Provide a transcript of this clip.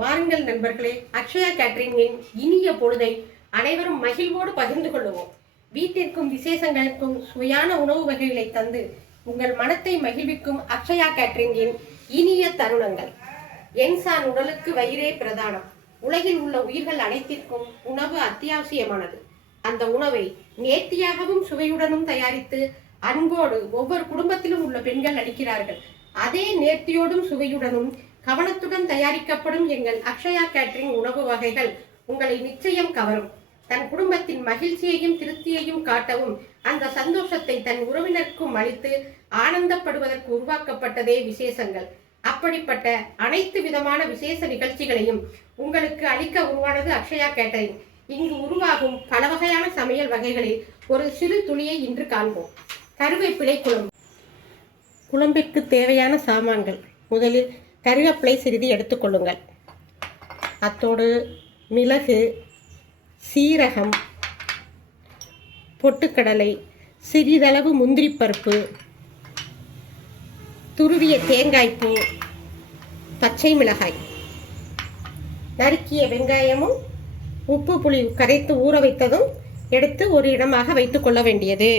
வாருங்கள் நண்பர்களே, அக்ஷயா கேட்டரிங்கின் இனிய பொழுதை அனைவரும் மகிழ்வோடு பகிர்ந்து கொள்ளுவோம். வீட்டிற்கும் விசேஷங்களுக்கும் சுவையான உணவு வகைகளை தந்து உங்கள் மனத்தை மகிழ்விக்கும் அக்ஷயா கேட்டரிங்கின் இனிய தருணங்கள். என்சான் உடலுக்கு வயிறே பிரதானம். உலகில் உள்ள உயிர்கள் அனைத்திற்கும் உணவு அத்தியாவசியமானது. அந்த உணவை நேர்த்தியாகவும் சுவையுடனும் தயாரித்து அன்போடு ஒவ்வொரு குடும்பத்திலும் உள்ள பெண்கள் அளிக்கிறார்கள். அதே நேர்த்தியோடும் சுவையுடனும் கவனத்துடன் தயாரிக்கப்படும் எங்கள் அக்ஷயா கேட்டரிங் உணவு வகைகள் உங்களை நிச்சயம் கவரும். தன் குடும்பத்தின் மகிழ்ச்சியையும் திருப்தியையும் காட்டவும் அந்த சந்தோஷத்தை தன் உறவினருக்கும் அளித்து ஆனந்தப்படுவதற்கு உருவாக்கப்பட்டதே விசேஷங்கள். அப்படிப்பட்ட அனைத்து விதமான விசேஷ நிகழ்ச்சிகளையும் உங்களுக்கு அளிக்க உருவானது அக்ஷயா கேட்டரிங். இங்கு உருவாகும் பல வகையான சமையல் வகைகளில் ஒரு சிறு துளியை இன்று காண்போம். கருவேப்பிலை குழம்பு. குழம்பிற்கு தேவையான சாமான்கள். முதலில் கருவேப்பிலை சிறிது எடுத்துக்கொள்ளுங்கள். அத்தோடு மிளகு, சீரகம், பொட்டுக்கடலை, சிறிதளவு முந்திரிப்பருப்பு, துருவிய தேங்காய்ப்பூ, பச்சை மிளகாய், நறுக்கிய வெங்காயமும் உப்பு புளி கரைத்து ஊற வைத்ததும் எடுத்து ஒரு இடமாக வைத்துக்கொள்ள வேண்டியது.